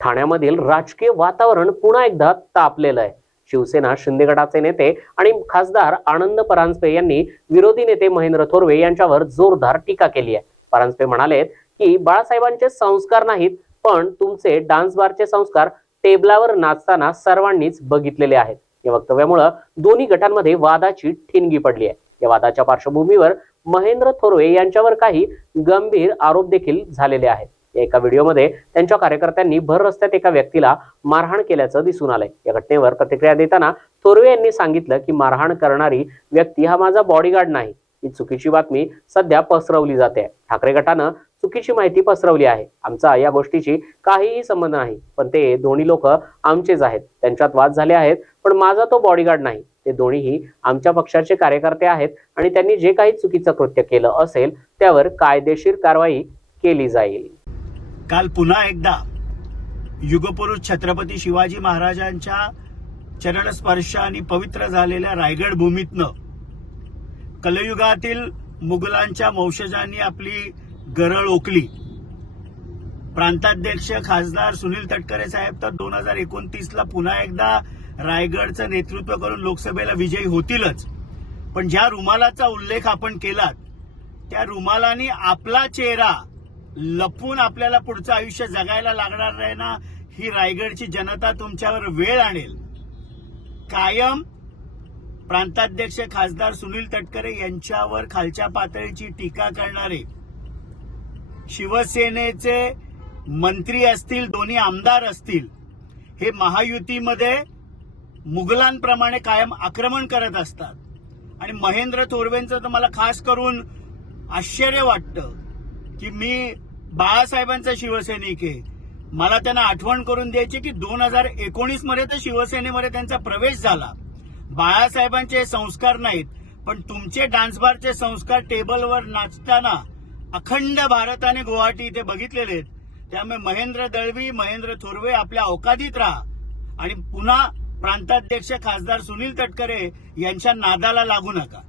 ठाण्यामधील राजकीय वातावरण पुन्हा एकदा तापलेलं आहे. शिवसेना शिंदे गटाचे नेते आणि खासदार आनंद परांजपे यांनी विरोधी नेते महेंद्र थोरवे यांच्यावर जोरदार टीका केली आहे. परांजपे म्हणालेत की बाळासाहेबांचे संस्कार नाहीत पण तुमचे डान्स बारचे संस्कार टेबलावर नाचताना सर्वांनीच बघितलेले आहेत. या वक्तव्यामुळं दोन्ही गटांमध्ये वादाची ठिणगी पडली आहे. या वादाच्या पार्श्वभूमीवर महेंद्र थोरवे यांच्यावर काही गंभीर आरोप देखील झालेले आहेत. या एका व्हिडिओमध्ये त्यांच्या कार्यकर्त्यांनी भर रस्त्यात एका व्यक्तीला मारहाण केल्याचं दिसून आलंय. या घटनेवर प्रतिक्रिया देताना थोरवे यांनी सांगितलं की मारहाण करणारी व्यक्ती हा माझा बॉडीगार्ड नाही. ही चुकीची बातमी सध्या पसरवली जाते. ठाकरे गटानं चुकीची माहिती पसरवली आहे. आमचा या गोष्टीची काहीही संबंध नाही. पण ते दोन्ही लोक आमचेच आहेत. त्यांच्यात वाद झाले आहेत पण माझा तो बॉडीगार्ड नाही. ते दोन्हीही आमच्या पक्षाचे कार्यकर्ते आहेत आणि त्यांनी जे काही चुकीचं कृत्य केलं असेल त्यावर कायदेशीर कारवाई केली जाईल. काल पुन्हा एकदा युगपुरुष छत्रपती शिवाजी महाराजांच्या चरणस्पर्शाने पवित्र झालेल्या रायगड भूमीतनं कलयुगातील मुघलांच्या वंशजांनी आपली गरळ ओकली. प्रांताध्यक्ष खासदार सुनील तटकरे साहेब तर दोन हजार एकोणतीसला पुन्हा एकदा रायगडचं नेतृत्व करून लोकसभेला विजयी होतीलच. पण ज्या रुमालाचा उल्लेख आपण केलात त्या रुमालाने आपला चेहरा लपून आपल्याला पुढचं आयुष्य जगायला लागणार नाही ना ही रायगडची जनता तुमच्यावर वेळ आणेल. कायम प्रांताध्यक्ष खासदार सुनील तटकरे यांच्यावर खालच्या पातळीची टीका करणारे शिवसेनेचे मंत्री असतील दोन्ही आमदार असतील हे महायुतीमध्ये मुघलांप्रमाणे कायम आक्रमण करत असतात. आणि महेंद्र थोरवेंचं तर मला खास करून आश्चर्य वाटतं. की मी बाळासाहेबांचा शिवसैनिक आहे. मला त्यांना आठवण करून द्यायची की दोन हजार एकोणीसमध्ये तर शिवसेनेमध्ये त्यांचा प्रवेश झाला. बाळासाहेबांचे संस्कार नाहीत पण तुमचे डान्स बारचे संस्कार टेबलवर नाचताना अखंड भारताने गुवाहाटी इथे बघितलेले आहेत. त्यामुळे महेंद्र दळवी महेंद्र थोरवे आपल्या अवकादीत राहा. आणि पुन्हा प्रांताध्यक्ष खासदार सुनील तटकरे यांच्या नादाला लागू नका.